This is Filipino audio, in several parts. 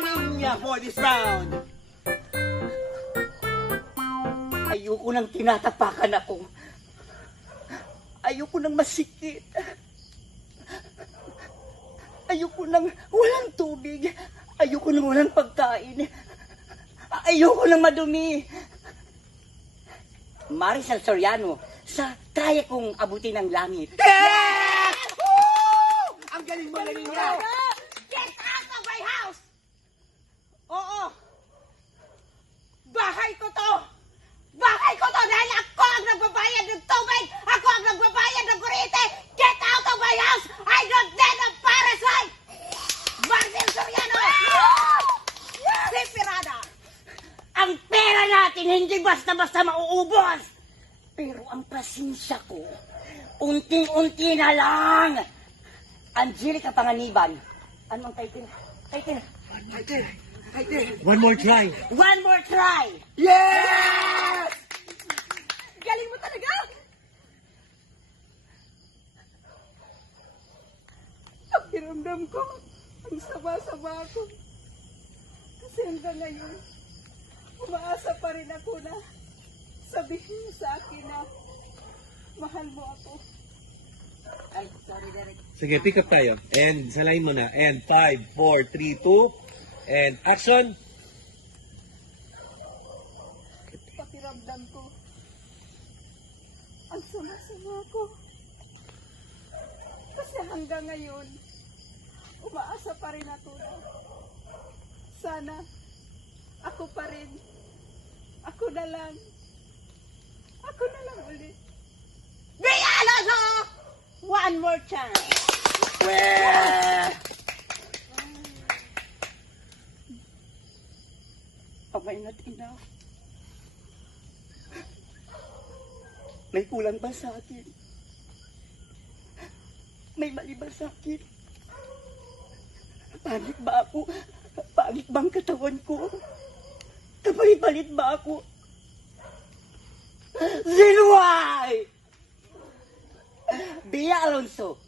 running for this round. Ayoko nang tinatapakan ako. Ayoko nang masikip. Ayoko nang walang tubig. Ayoko nang walang pagkain. Ayoko nang madumi. Maricel Soriano, sa kaya kong abutin ng langit. Yes! Woo! Ang galing mo, Lanina. Get out of my house! Oo, Bahay ko to! Bahay ko to dahil ako ang nagbabayad ng tubig! Ako ang nagbabayad ng kuryente! Get out of my house! I don't need a parasite! Marcel Soriano! Si Pirada! ang pera natin hindi basta-basta mauubos. Pero ang pasensya ko, unting-unti na lang. Angelica Panganiban. Anong title? Title? One more try. One more try. Yes! Galing mo talaga! Pakiramdam ko, ang sama-sama ko. Kasi hanggang ngayon, umaasa pa rin ako na sabihin mo sa akin na mahal mo ako. Ay, sorry, Derek. Sige, pick up tayo. And salain mo na. And 5, 4, 3, 2. And action. Pakiramdam ko, ang sama-sama ko. Kasi hanggang ngayon, umaasa pa rin ako na sana ako pa rin. Ako na lang. Ako na lang ulit. Bea Alonso! One more chance! Am I not enough? May kulang ba sa akin? May mali ba sa akin? Pangit ba ako? Pangit bang katawan ko? Kapalit-palit ba ako? Zinway! Bea Alonso,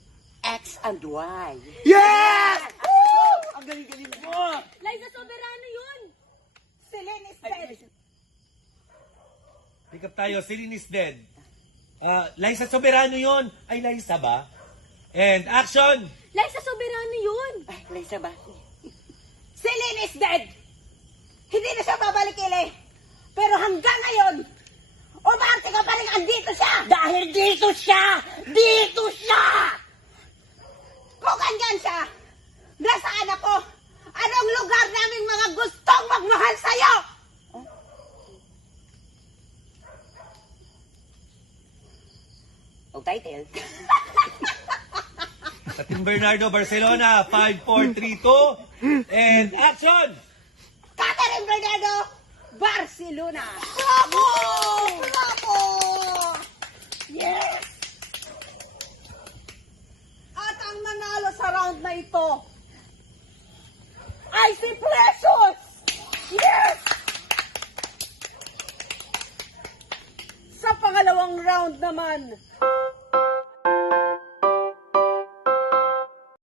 X and Y. Yes! Ang galing-galing mo! Liza Soberano yun! Celine is dead! Pick up tayo. Celine is dead. Liza Soberano yun. Ay, Liza ba? And action. Liza Soberano yun! Ay, Liza ba? Celine is dead! Hindi na siya babalik, Ile. Pero hanggang ngayon, umarte ka pa rin andito siya! Dahil dito siya! Dito siya! Kung andyan siya, nasaan ako? Anong lugar naming mga gustong magmahal sa'yo? O title? Sa Team Bernardo, Barcelona. 5, 4, 3, 2. And action. Catherine Bernardo, Barcelona! Bravo! Bravo! Yes! At ang nanalo sa round na ito ay si Precious! Yes! Sa pangalawang round naman,